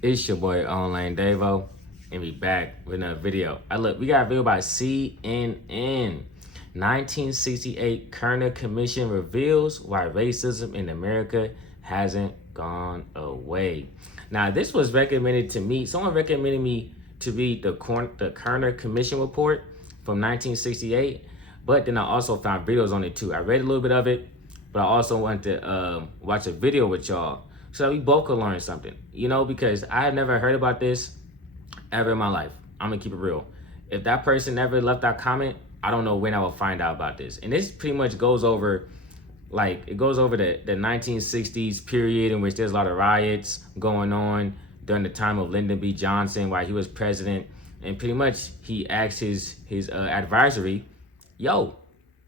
It's your boy Online Davo, and we back with another video. We got a video by CNN. 1968 Kerner Commission reveals why racism in America hasn't gone away. Now, this was recommended to me. Someone recommended me to read the Kerner Commission report from 1968, but then I also found videos on it too. I read a little bit of it, but I also wanted to watch a video with y'all so we both could learn something, because I have never heard about this ever in my life. I'm gonna keep it real. If that person never left that comment, I don't know when I will find out about this. And this pretty much goes over, the 1960s period in which there's a lot of riots going on during the time of Lyndon B. Johnson while he was president. And pretty much he asked his advisory, yo,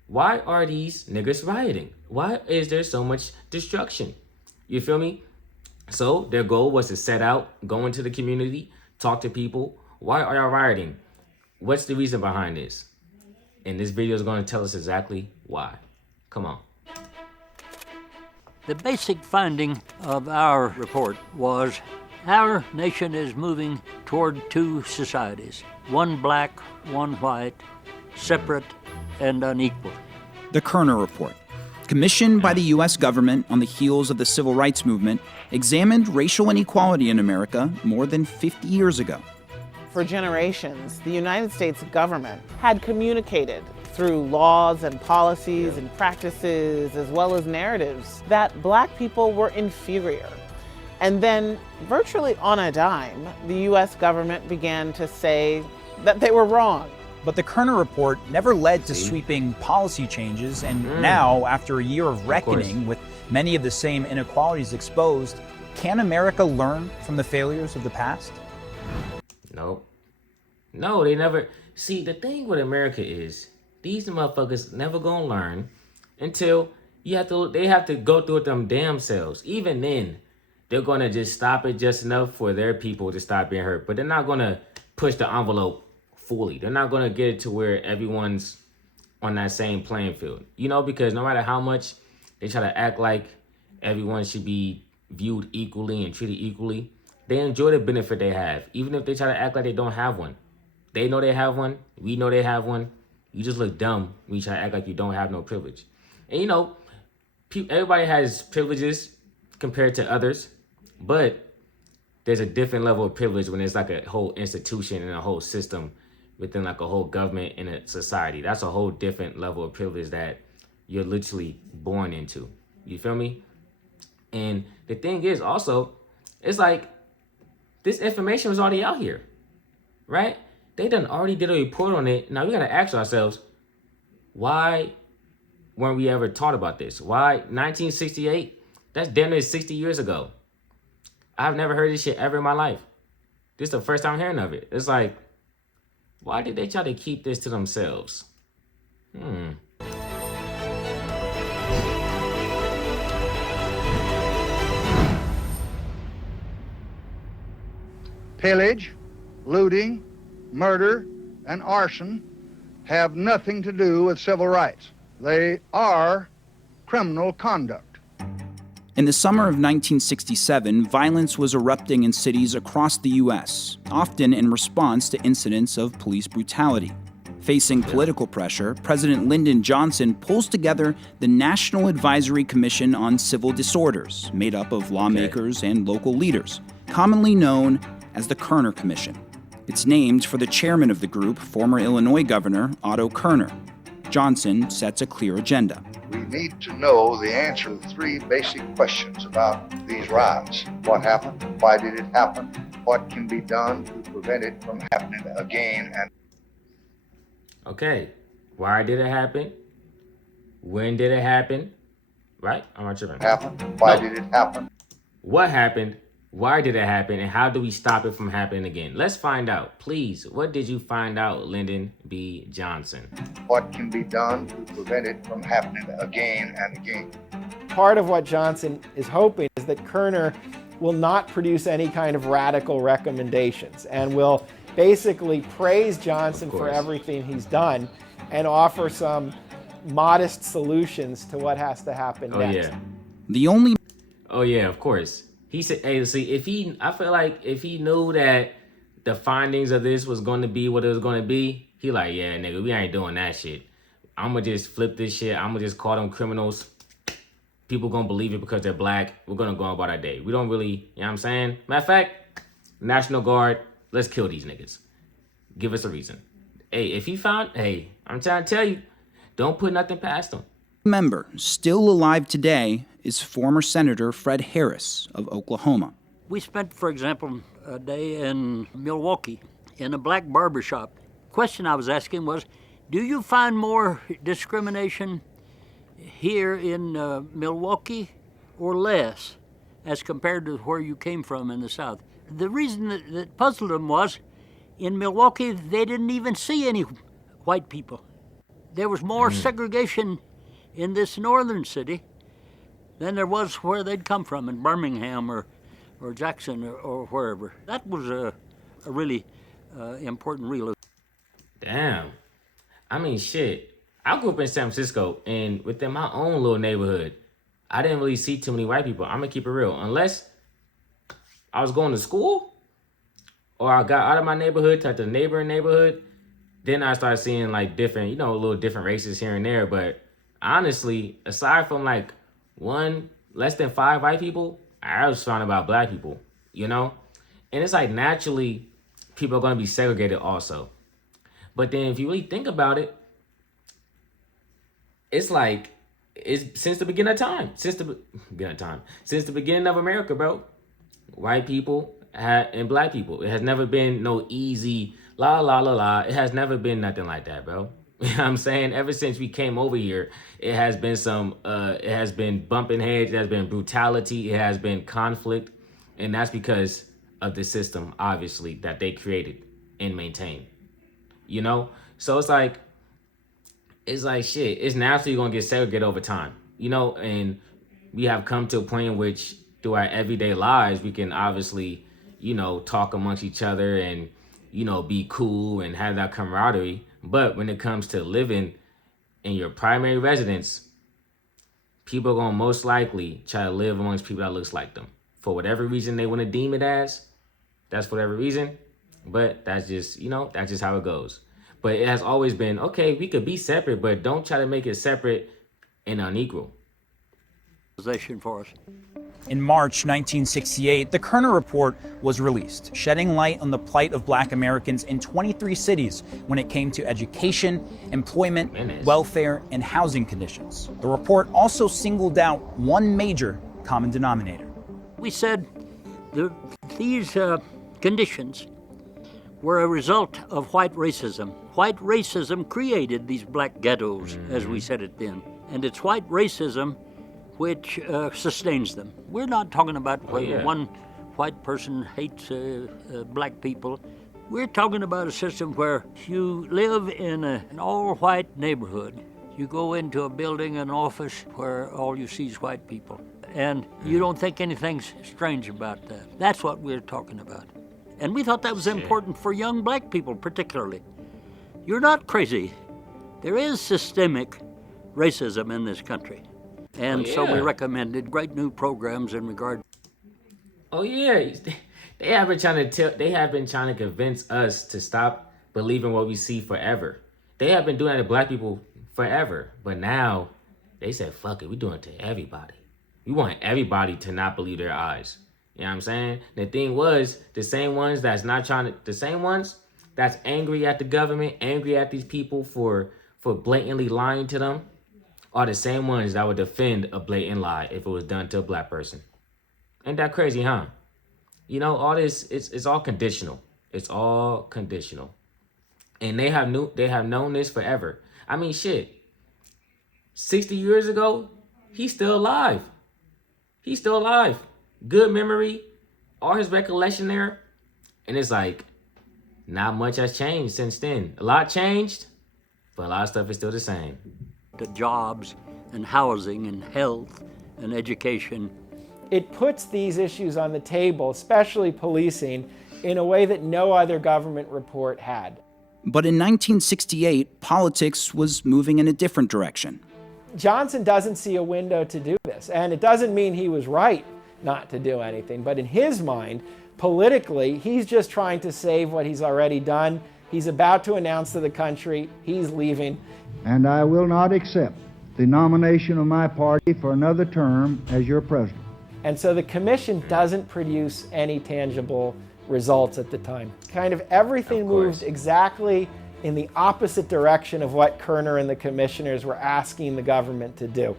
why are these niggas rioting? Why is there so much destruction? You feel me? So their goal was to set out, go into the community, talk to people. Why are y'all rioting? What's the reason behind this? And this video is going to tell us exactly why. Come on. The basic finding of our report was our nation is moving toward two societies, one black, one white, separate and unequal. The Kerner Report, commissioned by the U.S. government on the heels of the Civil Rights Movement, examined racial inequality in America more than 50 years ago. For generations, the United States government had communicated through laws and policies and practices, as well as narratives, that black people were inferior. And then, virtually on a dime, the U.S. government began to say that they were wrong. But the Kerner Report never led to sweeping policy changes, and now, after a year of reckoning with many of the same inequalities exposed, can America learn from the failures of the past? Nope. No, they never. See, the thing with America is, these motherfuckers never gonna learn until they have to go through it them damn selves. Even then, they're gonna just stop it just enough for their people to stop being hurt. But they're not gonna push the envelope fully. They're not gonna get it to where everyone's on that same playing field. Because no matter how much they try to act like everyone should be viewed equally and treated equally, they enjoy the benefit they have, even if they try to act like they don't have one. They know they have one. We know they have one. You just look dumb when you try to act like you don't have no privilege. And everybody has privileges compared to others, but there's a different level of privilege when it's like a whole institution and a whole system within like a whole government and a society. That's a whole different level of privilege that you're literally born into. You feel me? And the thing is also, it's like this information was already out here, right? They already did a report on it. Now we gotta ask ourselves, why weren't we ever taught about this? Why 1968? That's damn near 60 years ago. I've never heard this shit ever in my life. This is the first time hearing of it. It's like, why did they try to keep this to themselves? Pillage, looting, murder, and arson have nothing to do with civil rights. They are criminal conduct. In the summer of 1967, violence was erupting in cities across the U.S., often in response to incidents of police brutality. Facing political pressure, President Lyndon Johnson pulls together the National Advisory Commission on Civil Disorders, made up of lawmakers and local leaders, commonly known as the Kerner Commission. It's named for the chairman of the group, former Illinois Governor Otto Kerner. Johnson sets a clear agenda. We need to know the answer to three basic questions about these riots. What happened? Why did it happen? What can be done to prevent it from happening again? Okay, why did it happen? When did it happen? Right? I'm not tripping. Why did it happen? What happened? Why did it happen? And how do we stop it from happening again? Let's find out. Please, what did you find out, Lyndon B. Johnson? What can be done to prevent it from happening again and again? Part of what Johnson is hoping is that Kerner will not produce any kind of radical recommendations and will basically praise Johnson for everything he's done and offer some modest solutions to what has to happen next. Yeah. The only Oh yeah, of course. He said, hey, see, I feel like if he knew that the findings of this was going to be what it was going to be, he like, yeah, nigga, we ain't doing that shit. I'm going to just flip this shit. I'm going to just call them criminals. People going to believe it because they're black. We're going to go about our day. We don't really, you know what I'm saying? Matter of fact, National Guard, let's kill these niggas. Give us a reason. Hey, I'm trying to tell you, don't put nothing past them. Member still alive today is former Senator Fred Harris of Oklahoma. We spent, for example, a day in Milwaukee in a black barbershop. Question I was asking was, do you find more discrimination here in Milwaukee or less as compared to where you came from in the South? The reason that puzzled them was in Milwaukee, they didn't even see any white people. There was more segregation in this northern city than there was where they'd come from in Birmingham or Jackson or wherever. That was a really important realization. Damn. I mean, shit. I grew up in San Francisco, and within my own little neighborhood, I didn't really see too many white people. I'm gonna keep it real. Unless I was going to school, or I got out of my neighborhood to the neighboring neighborhood, then I started seeing like different, little different races here and there. But honestly, aside from like less than 5 white people, I was talking about black people, And it's like naturally people are going to be segregated also. But then if you really think about it, it's like, it's since the beginning of time, since the beginning of America, bro, white people and black people, it has never been no easy la la la la. It has never been nothing like that, bro. You know what I'm saying? Ever since we came over here, it has been it has been bumping heads, it has been brutality, it has been conflict, and that's because of the system, obviously, that they created and maintained. So it's like shit, it's naturally gonna get segregated over time, and we have come to a point in which through our everyday lives, we can obviously, talk amongst each other and, be cool and have that camaraderie. But when it comes to living in your primary residence, people are going to most likely try to live amongst people that looks like them. For whatever reason they want to deem it as, that's for whatever reason. But that's just, that's just how it goes. But it has always been, okay, we could be separate, but don't try to make it separate and unequal. For us. In March 1968, the Kerner Report was released, shedding light on the plight of Black Americans in 23 cities when it came to education, employment, welfare, and housing conditions. The report also singled out one major common denominator. We said these conditions were a result of white racism. White racism created these black ghettos, as we said it then. And it's white racism which sustains them. We're not talking about whether one white person hates black people. We're talking about a system where you live in an all-white neighborhood. You go into a building, an office, where all you see is white people. And you don't think anything's strange about that. That's what we're talking about. And we thought that was important for young black people particularly. You're not crazy. There is systemic racism in this country. And so we recommended great new programs in regard. Oh yeah, they have been trying to convince us to stop believing what we see forever. They have been doing that to black people forever, but now they said, "Fuck it, we're doing it to everybody. We want everybody to not believe their eyes." You know what I'm saying? The thing was, the same ones that's angry at the government, angry at these people for blatantly lying to them, are the same ones that would defend a blatant lie if it was done to a black person. Ain't that crazy, huh? All this, it's all conditional. It's all conditional. And they have known this forever. I mean, shit. 60 years ago, he's still alive. Good memory, all his recollection there. And it's like, not much has changed since then. A lot changed, but a lot of stuff is still the same. To jobs and housing and health and education. It puts these issues on the table, especially policing, in a way that no other government report had. But in 1968, politics was moving in a different direction. Johnson doesn't see a window to do this, and it doesn't mean he was right. not to do anything. But in his mind, politically, he's just trying to save what he's already done. He's about to announce to the country he's leaving. And I will not accept the nomination of my party for another term as your president. And so the commission doesn't produce any tangible results at the time. Kind of everything moved exactly in the opposite direction of what Kerner and the commissioners were asking the government to do.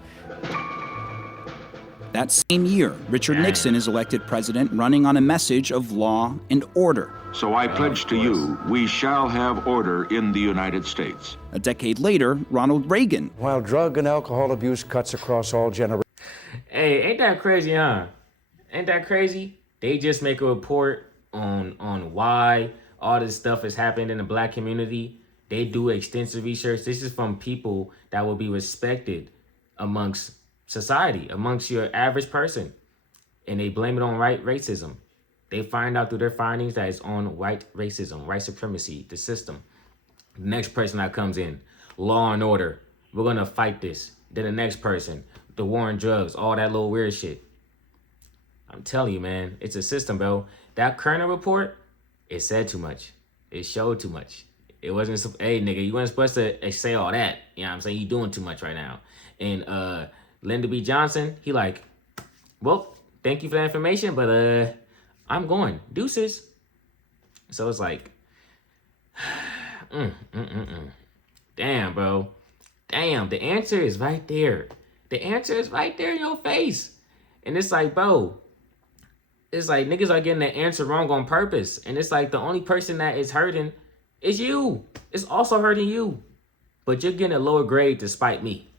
That same year, Richard Nixon is elected president, running on a message of law and order. So I pledge to you, we shall have order in the United States. A decade later, Ronald Reagan. While drug and alcohol abuse cuts across all generations. Hey, ain't that crazy, huh? Ain't that crazy? They just make a report on why all this stuff is happening in the black community. They do extensive research. This is from people that will be respected amongst society, amongst your average person. And they blame it on white racism. They find out through their findings that it's on white racism, white supremacy, the system. The next person that comes in, law and order. We're going to fight this. Then the next person, the war on drugs, all that little weird shit. I'm telling you, man, it's a system, bro. That Kerner report, it said too much. It showed too much. It wasn't, hey, nigga, you weren't supposed to say all that. You know what I'm saying? You doing too much right now. And Lyndon B. Johnson, he like, well, thank you for that information, but I'm going. Deuces. So it's like, damn, bro. Damn, the answer is right there. The answer is right there in your face. And it's like, bro, it's like niggas are getting the answer wrong on purpose. And it's like the only person that is hurting is you. It's also hurting you. But you're getting a lower grade to spite me.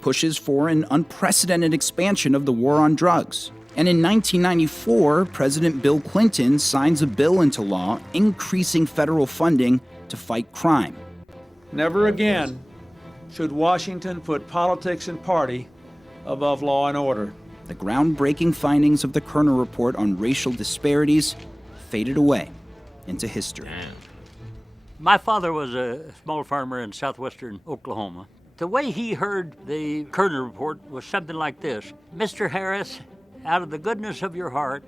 Pushes for an unprecedented expansion of the war on drugs. And in 1994, President Bill Clinton signs a bill into law increasing federal funding to fight crime. Never again should Washington put politics and party above law and order. The groundbreaking findings of the Kerner Report on racial disparities faded away into history. My father was a small farmer in southwestern Oklahoma. The way he heard the Kerner Report was something like this. Mr. Harris, out of the goodness of your heart,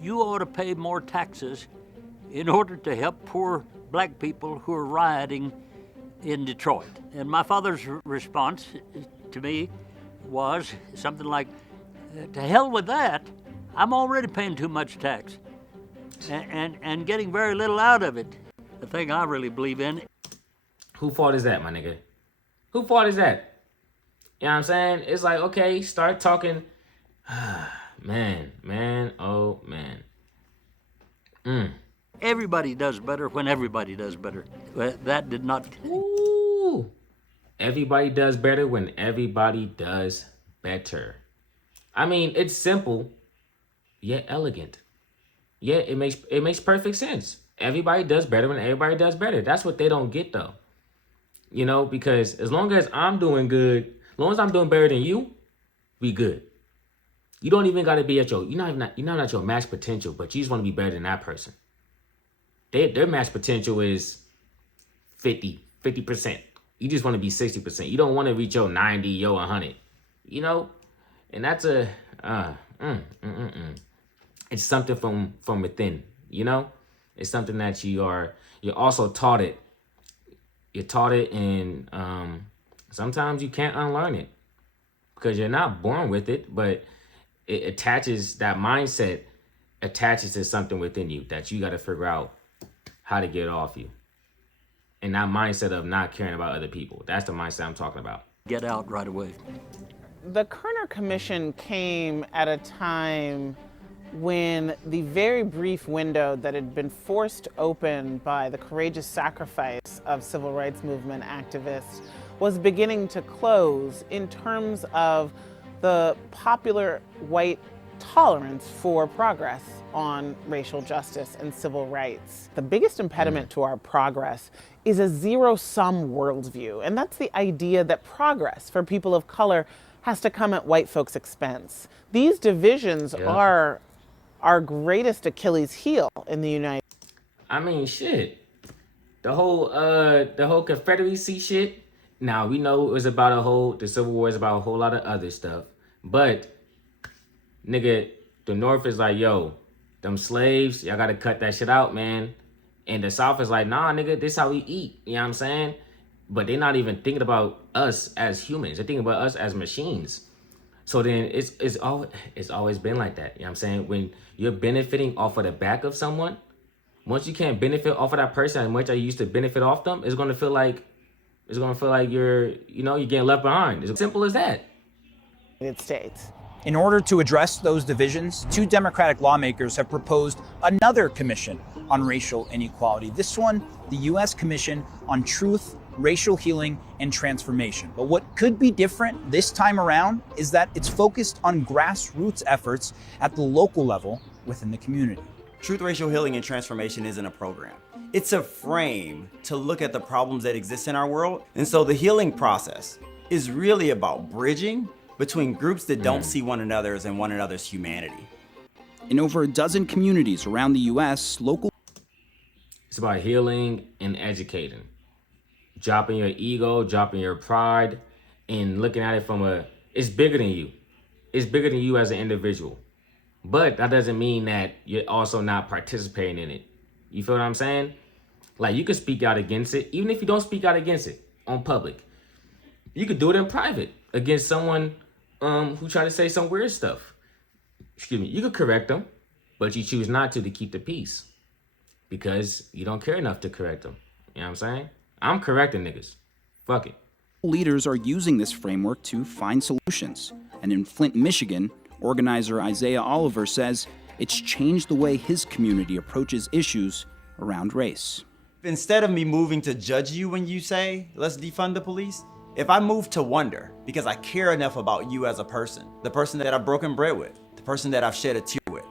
you ought to pay more taxes in order to help poor black people who are rioting in Detroit. And my father's response to me was something like, to hell with that, I'm already paying too much tax and getting very little out of it. The thing I really believe in. Who fault is that, my nigga? Who fault is that? You know what I'm saying? It's like, okay, start talking. Man, oh man. Everybody does better when everybody does better. That did not. Ooh. Everybody does better when everybody does better. I mean, it's simple, yet elegant. Yet it makes perfect sense. Everybody does better when everybody does better. That's what they don't get though. You know, because as long as I'm doing good, as long as I'm doing better than you, we good. You don't even gotta be at you're not at your max potential, but you just want to be better than that person. Their max potential is 50%. You just want to be 60%. You don't want to reach your 90, your 100. You know? And that's it's something from within, you know? It's something that you're also taught it. You're taught it, and sometimes you can't unlearn it because you're not born with it, but it attaches, that mindset attaches to something within you that you got to figure out how to get it off you. And that mindset of not caring about other people. That's the mindset I'm talking about. Get out right away. The Kerner Commission came at a time when the very brief window that had been forced open by the courageous sacrifice of civil rights movement activists was beginning to close in terms of the popular white tolerance for progress on racial justice and civil rights. The biggest impediment to our progress is a zero-sum worldview, and that's the idea that progress for people of color has to come at white folks' expense. These divisions are our greatest Achilles heel in the United States. I mean, shit. The whole Confederacy shit. Now we know it was about the Civil War is about a whole lot of other stuff. But nigga, the North is like, yo, them slaves, y'all gotta cut that shit out, man. And the South is like, nah, nigga, this how we eat. You know what I'm saying? But they're not even thinking about us as humans. They're thinking about us as machines. So then it's always been like that. You know what I'm saying? When you're benefiting off of the back of someone, once you can't benefit off of that person as much as you used to benefit off them, it's gonna feel like you're getting left behind. It's as simple as that. United States. In order to address those divisions, 2 Democratic lawmakers have proposed another commission on racial inequality. This one, the U.S. Commission on Truth, Racial Healing, and Transformation. But what could be different this time around is that it's focused on grassroots efforts at the local level within the community. Truth, Racial Healing, and Transformation isn't a program. It's a frame to look at the problems that exist in our world. And so the healing process is really about bridging between groups that don't see one another as in one another's humanity. In over a dozen communities around the U.S., local... It's about healing and educating. Dropping your ego, dropping your pride, and looking at it from it's bigger than you. It's bigger than you as an individual. But that doesn't mean that you're also not participating in it. You feel what I'm saying? Like, you can speak out against it, even if you don't speak out against it on public. You could do it in private against someone who try to say some weird stuff. Excuse me. You could correct them, but you choose not to keep the peace because you don't care enough to correct them. You know what I'm saying? I'm correcting niggas. Fuck it. Leaders are using this framework to find solutions. And in Flint, Michigan, organizer Isaiah Oliver says it's changed the way his community approaches issues around race. Instead of me moving to judge you when you say, let's defund the police, if I move to wonder because I care enough about you as a person, the person that I've broken bread with, the person that I've shed a tear with,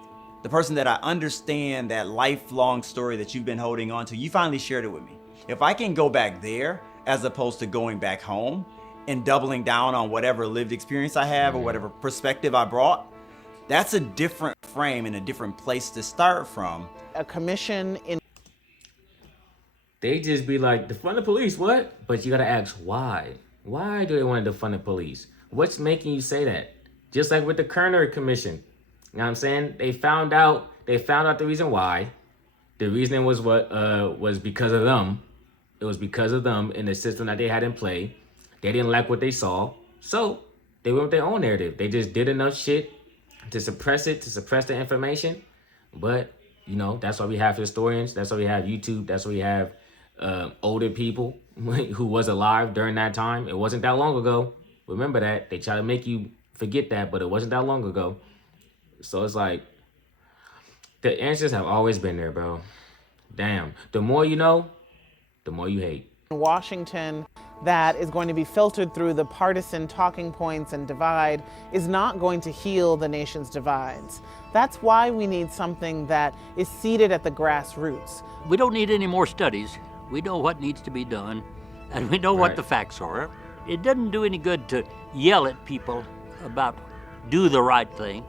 the person that I understand that lifelong story that you've been holding on to, you finally shared it with me. If I can go back there as opposed to going back home and doubling down on whatever lived experience I have or whatever perspective I brought, that's a different frame and a different place to start from. A commission in... They just be like, defund the police, what? But you gotta ask why. Why do they want to defund the police? What's making you say that? Just like with the Kerner Commission. You know what I'm saying? They found out the reason why. The reason was was because of them. It was because of them and the system that they had in play. They didn't like what they saw. So they went with their own narrative. They just did enough shit to suppress the information. But, that's why we have historians. That's why we have YouTube. That's why we have older people who was alive during that time. It wasn't that long ago. Remember that. They try to make you forget that, but it wasn't that long ago. So it's like, the answers have always been there, bro. Damn. The more you know, the more you hate. Washington that is going to be filtered through the partisan talking points and divide is not going to heal the nation's divides. That's why we need something that is seated at the grassroots. We don't need any more studies. We know what needs to be done, and we know what the facts are. It doesn't do any good to yell at people about do the right thing.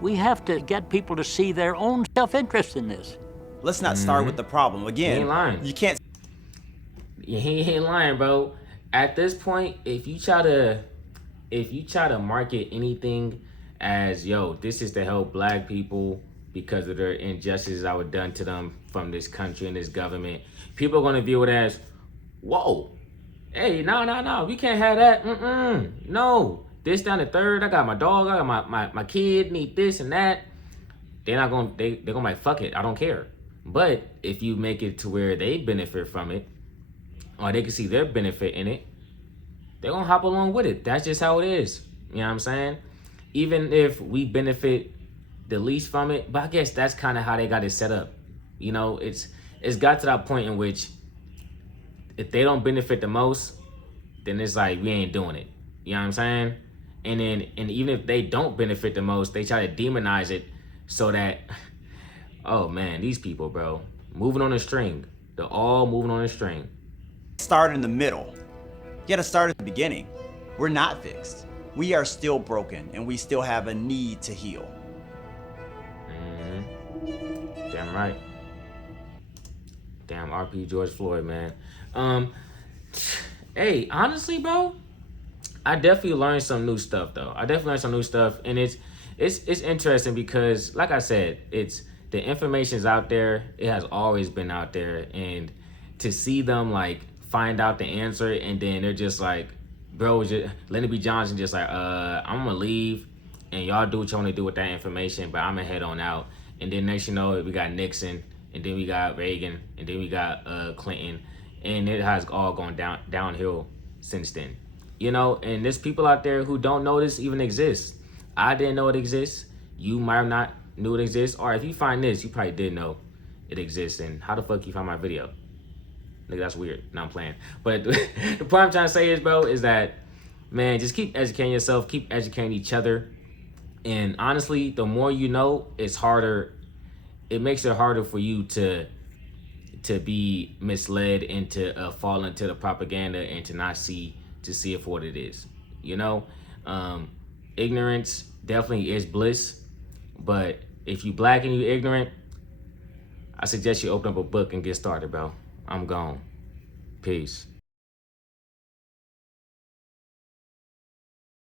We have to get people to see their own self-interest in this. Let's not start with the problem. Again, he ain't lying. You can't... He ain't lying, bro. At this point, if you try to market anything as, yo, this is to help black people because of their injustices that were done to them from this country and this government, people are going to view it as, whoa, hey, no, we can't have that. No, this down the third, I got my dog, I got my kid, need this and that. They're gonna be like, fuck it, I don't care. But if you make it to where they benefit from it, or they can see their benefit in it, they're gonna hop along with it. That's just how it is. You know what I'm saying? Even if we benefit the least from it, but I guess that's kind of how they got it set up. It's got to that point in which if they don't benefit the most, then it's like, we ain't doing it. You know what I'm saying? And even if they don't benefit the most, they try to demonize it so that, oh man, these people, bro, moving on a string. They're all moving on a string. Start in the middle. You gotta start at the beginning. We're not fixed. We are still broken and we still have a need to heal. Damn right. Damn RP George Floyd, man. Hey, honestly, bro, I definitely learned some new stuff though. I definitely learned some new stuff, and it's interesting because, like I said, it's the information's out there. It has always been out there, and to see them like find out the answer, and then they're just like, bro, Lyndon B. Johnson just like, I'm gonna leave, and y'all do what you want to do with that information, but I'm gonna head on out. And then next you know, we got Nixon, and then we got Reagan, and then we got Clinton, and it has all gone downhill since then. You know, and there's people out there who don't know this even exists. I didn't know it exists. You might have not knew it exists. Or if you find this, you probably did know it exists. And how the fuck you find my video? Nigga, that's weird. Now I'm playing. But the point I'm trying to say is, bro, is that, man, just keep educating yourself. Keep educating each other. And honestly, the more you know, it's harder. It makes it harder for you to be misled and to fall into the propaganda and to not see it for what it is. You know, ignorance definitely is bliss, but if you black and you ignorant, I suggest you open up a book and get started, bro. I'm gone. Peace.